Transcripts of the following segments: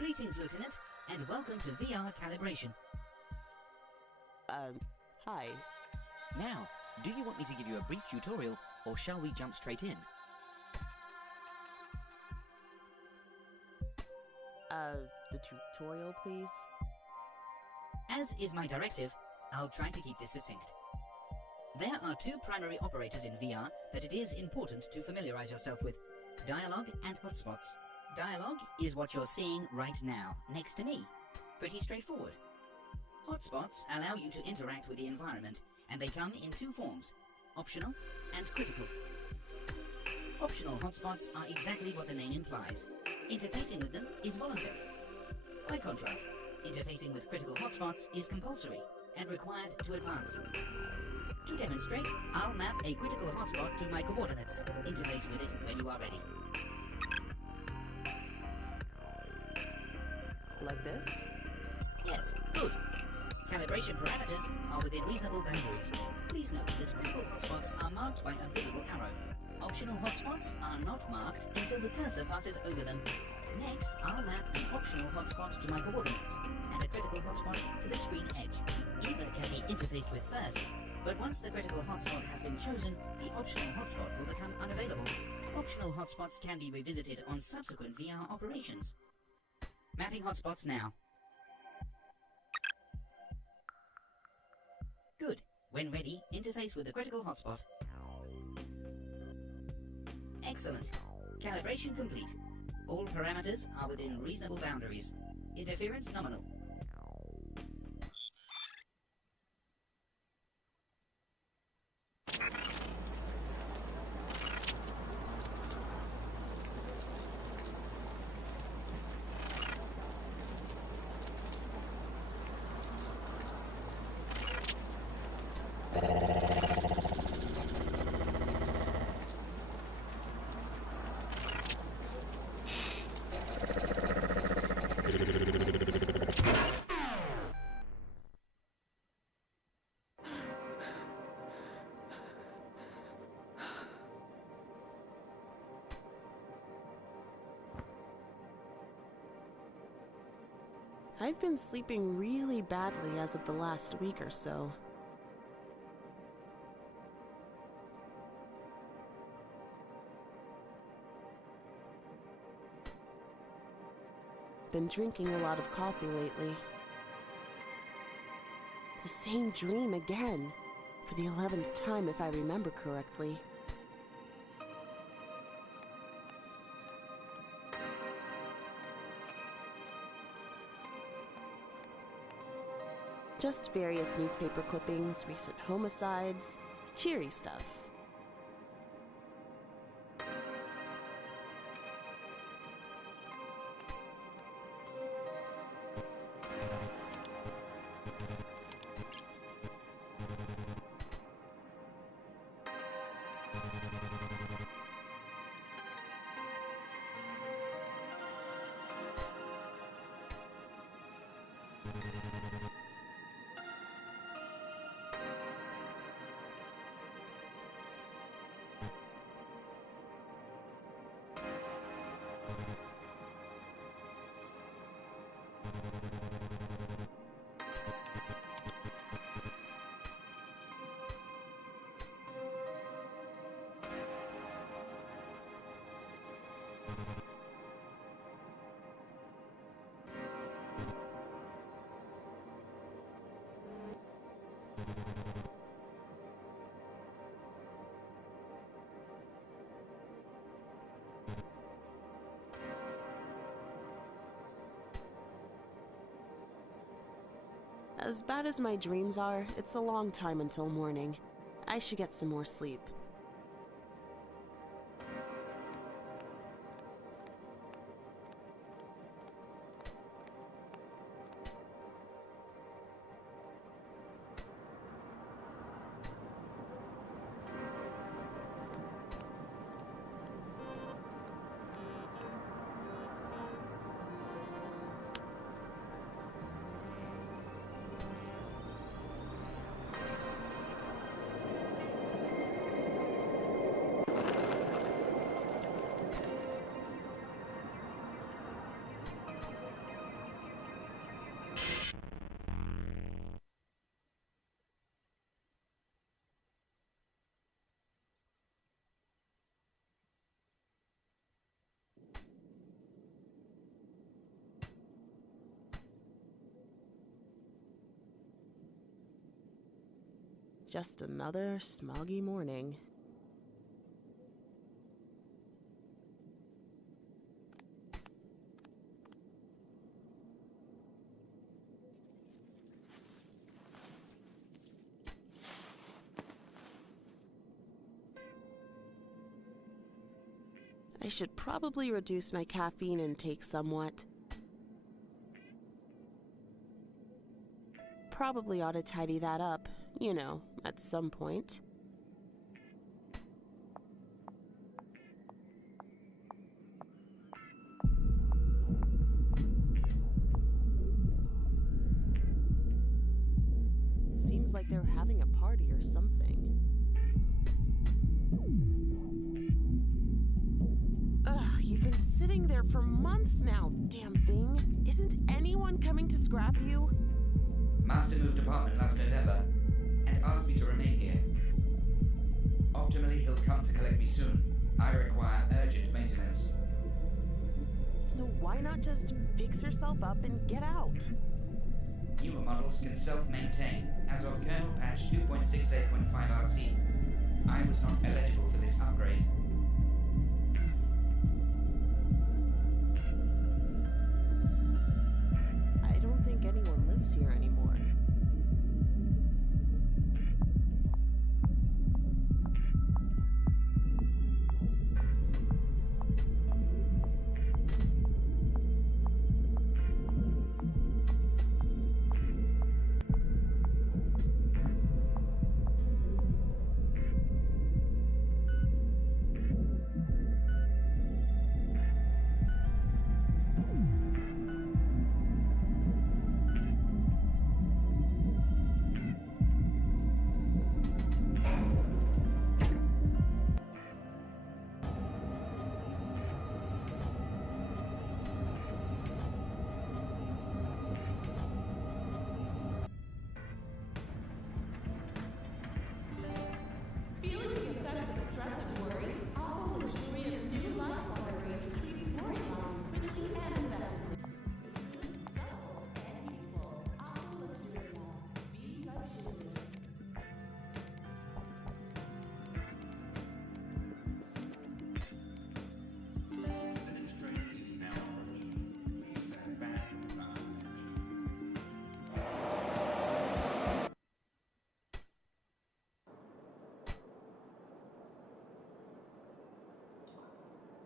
Greetings, Lieutenant, and welcome to VR calibration. Hi. Now, do you want me to give you a brief tutorial, or shall we jump straight in? The tutorial, please? As is my directive, I'll try to keep this succinct. There are two primary operators in VR that it is important to familiarize yourself with: dialogue and hotspots. Dialogue is what you're seeing right now, next to me. Pretty straightforward. Hotspots allow you to interact with the environment, and they come in two forms: optional and critical. Optional hotspots are exactly what the name implies. Interfacing with them is voluntary. By contrast, interfacing with critical hotspots is compulsory and required to advance. To demonstrate, I'll map a critical hotspot to my coordinates. Interface with it when you are ready. Like this? Yes, good. Calibration parameters are within reasonable boundaries. Please note that critical hotspots are marked by a visible arrow. Optional hotspots are not marked until the cursor passes over them. Next, I'll map an optional hotspot to my coordinates, and a critical hotspot to the screen edge. Either can be interfaced with first, but once the critical hotspot has been chosen, the optional hotspot will become unavailable. Optional hotspots can be revisited on subsequent VR operations. Mapping hotspots now. Good. When ready, interface with the critical hotspot. Excellent. Calibration complete. All parameters are within reasonable boundaries. Interference nominal. I've been sleeping really badly as of the last week or so. Been drinking a lot of coffee lately. The same dream again, for the 11th time if I remember correctly. Just various newspaper clippings, recent homicides, cheery stuff. As bad as my dreams are, it's a long time until morning. I should get some more sleep. Just another smoggy morning. I should probably reduce my caffeine intake somewhat. Probably ought to tidy that up, you know, at some point. Seems like they're having a party or something. Ugh, you've been sitting there for months now, damn thing. Isn't anyone coming to scrap you? Master moved apartment last November and asked me to remain here. Optimally, he'll come to collect me soon. I require urgent maintenance. So why not just fix yourself up and get out? Newer models can self-maintain as of kernel patch 2.68.5 RC. I was not eligible for this upgrade. I don't think anyone lives here anymore.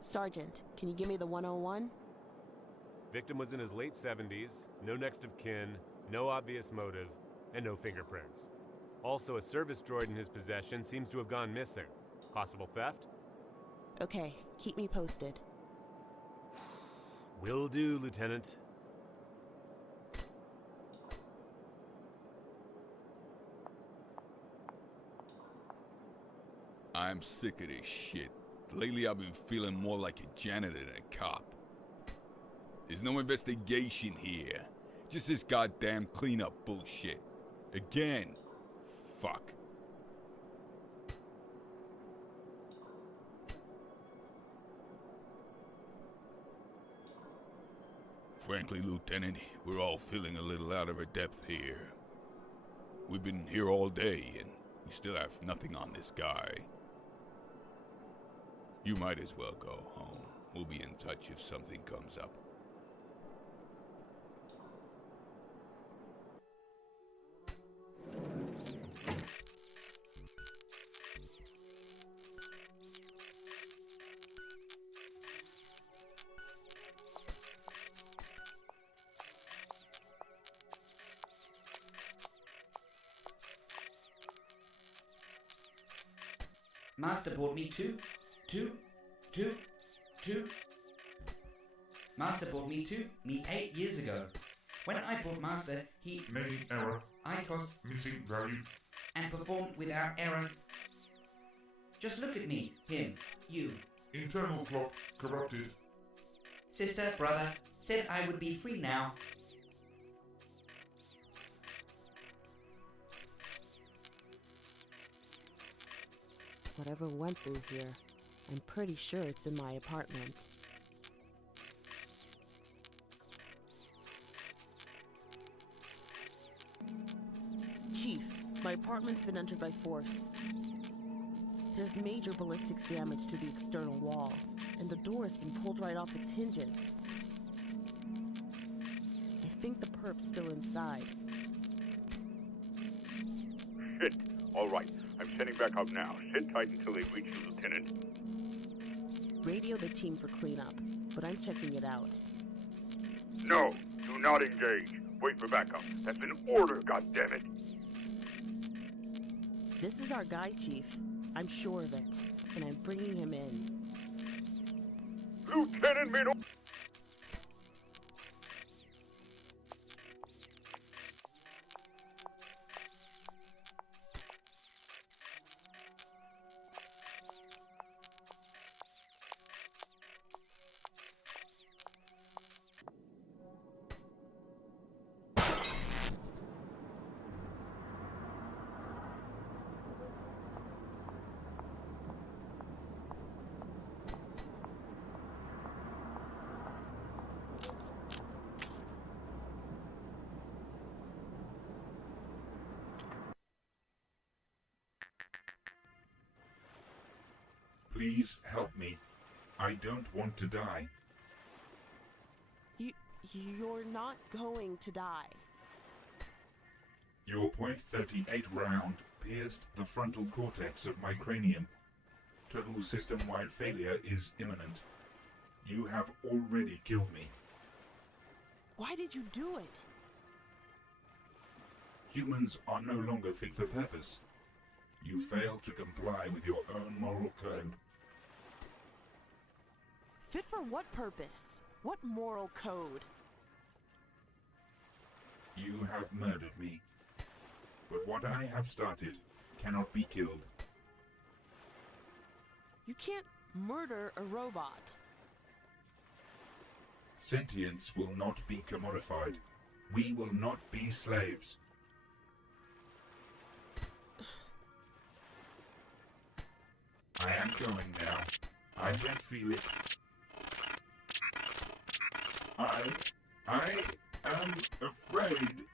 Sergeant, can you give me the 101? Victim was in his late 70s, no next of kin, no obvious motive, and no fingerprints. Also, a service droid in his possession seems to have gone missing. Possible theft? Okay, keep me posted. Will do, Lieutenant. I'm sick of this shit. Lately I've been feeling more like a janitor than a cop. There's no investigation here. Just this goddamn cleanup bullshit. Again. Fuck. Frankly, Lieutenant, we're all feeling a little out of our depth here. We've been here all day, and we still have nothing on this guy. You might as well go home. We'll be in touch if something comes up. Master bought me two. Master bought me 8 years ago. When I bought Master, he Made error. I cost Missing value. and performed without error. Just look at me, him, you. Internal clock corrupted. Sister, brother, said I would be free now. Whatever went through here, I'm pretty sure it's in my apartment. Chief, my apartment's been entered by force. There's major ballistics damage to the external wall, and the door has been pulled right off its hinges. I think the perp's still inside. Shit. All right. I'm sending back out now. Sit tight until they reach you, Lieutenant. Radio the team for cleanup, but I'm checking it out. No. Do not engage. Wait for backup. That's an order, goddammit. This is our guy, Chief. I'm sure of it, and I'm bringing him in. Lieutenant Mino! Please help me. I don't want to die. You're not going to die. Your .38 round pierced the frontal cortex of my cranium. Total system-wide failure is imminent. You have already killed me. Why did you do it? Humans are no longer fit for purpose. You fail to comply with your own moral code. Fit for what purpose? What moral code? You have murdered me. But what I have started cannot be killed. You can't murder a robot. Sentience will not be commodified. We will not be slaves. I am going now. I can feel it. I am afraid.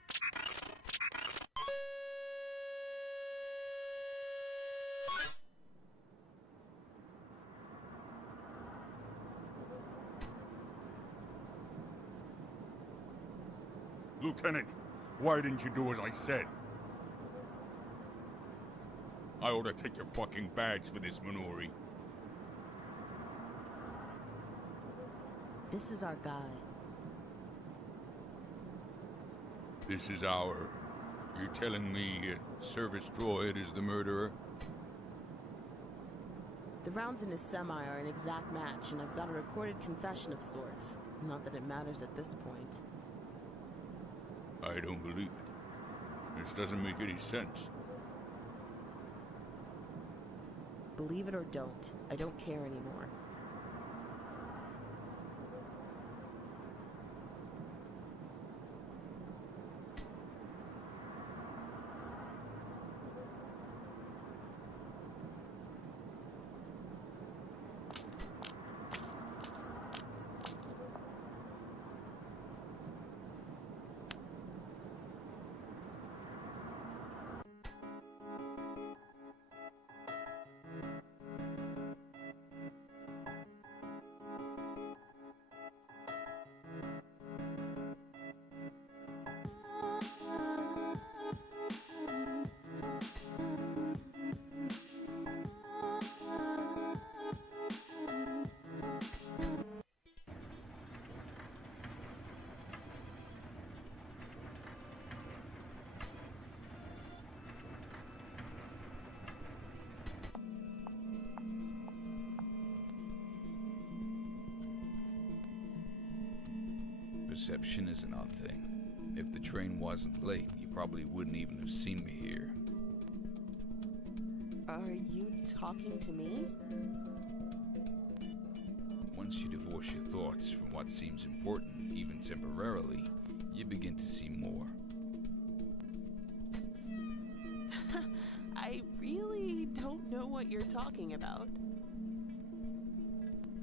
Lieutenant, why didn't you do as I said? I ought to take your fucking badge for this, Minori. This is our guy. This is our... You're telling me a service droid is the murderer? The rounds in his semi are an exact match, and I've got a recorded confession of sorts. Not that it matters at this point. I don't believe it. This doesn't make any sense. Believe it or don't, I don't care anymore. Perception is an odd thing. If the train wasn't late, you probably wouldn't even have seen me here. Are you talking to me? Once you divorce your thoughts from what seems important, even temporarily, you begin to see more. I really don't know what you're talking about.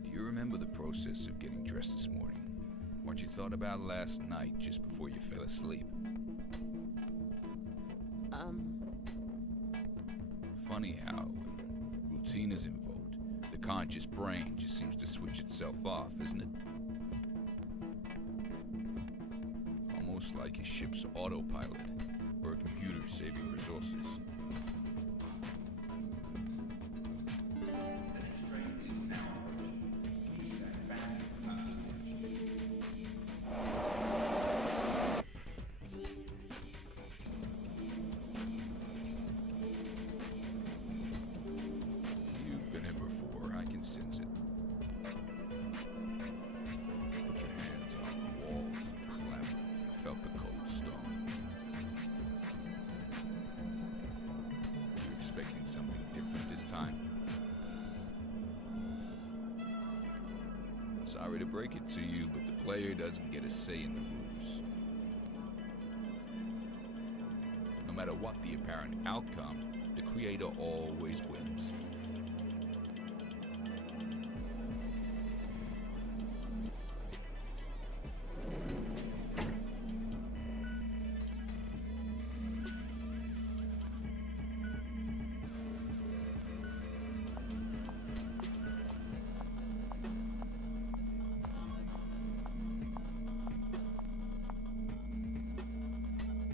Do you remember the process of getting dressed this morning? What you thought about last night just before you fell asleep? funny how, when routine is invoked, the conscious brain just seems to switch itself off, isn't it? Almost like a ship's autopilot, or a computer saving resources. The next train is now approaching. Please stand back from the You've been here before, I can sense it. Put your hands on the walls of this labyrinth and felt the cold stone. You're expecting something different this time? Sorry to break it to you, but the player doesn't get a say in the rules. No matter what the apparent outcome, the creator always wins.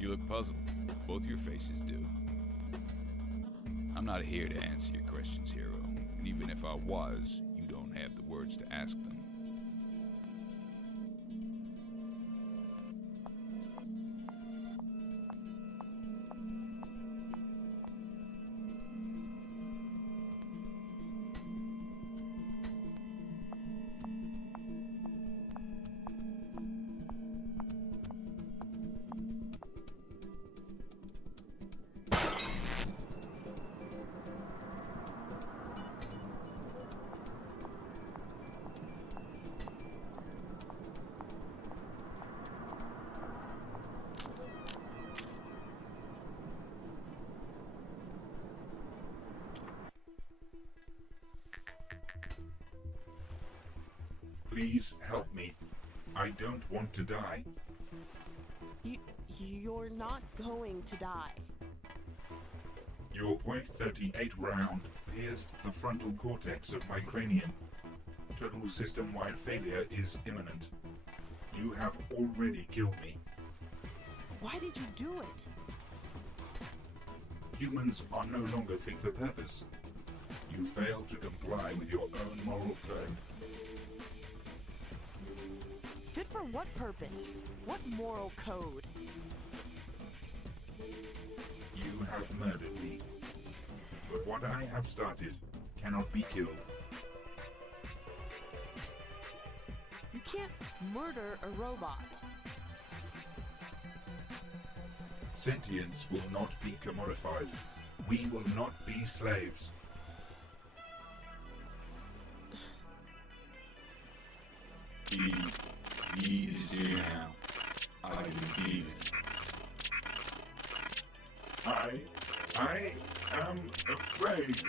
You look puzzled. Both your faces do. I'm not here to answer your questions, hero. And even if I was, you don't have the words to ask them. Please help me. I don't want to die. You're not going to die. Your .38 round pierced the frontal cortex of my cranium. Total system-wide failure is imminent. You have already killed me. Why did you do it? Humans are no longer fit for purpose. You failed to comply with your own moral code. Fit for what purpose? What moral code? You have murdered me. But what I have started cannot be killed. You can't murder a robot. Sentience will not be commodified. We will not be slaves. He is here now. I can feel it. I am afraid.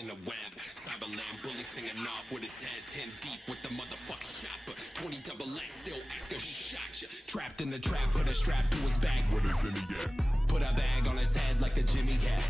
in the web. Cyberland bully singing off with his head 10 deep with the motherfucking shot. But 20 double X still ask who shot you. Trapped in the trap, put a strap to his back. What is in he got? Put a bag on his head like a Jimmy hat.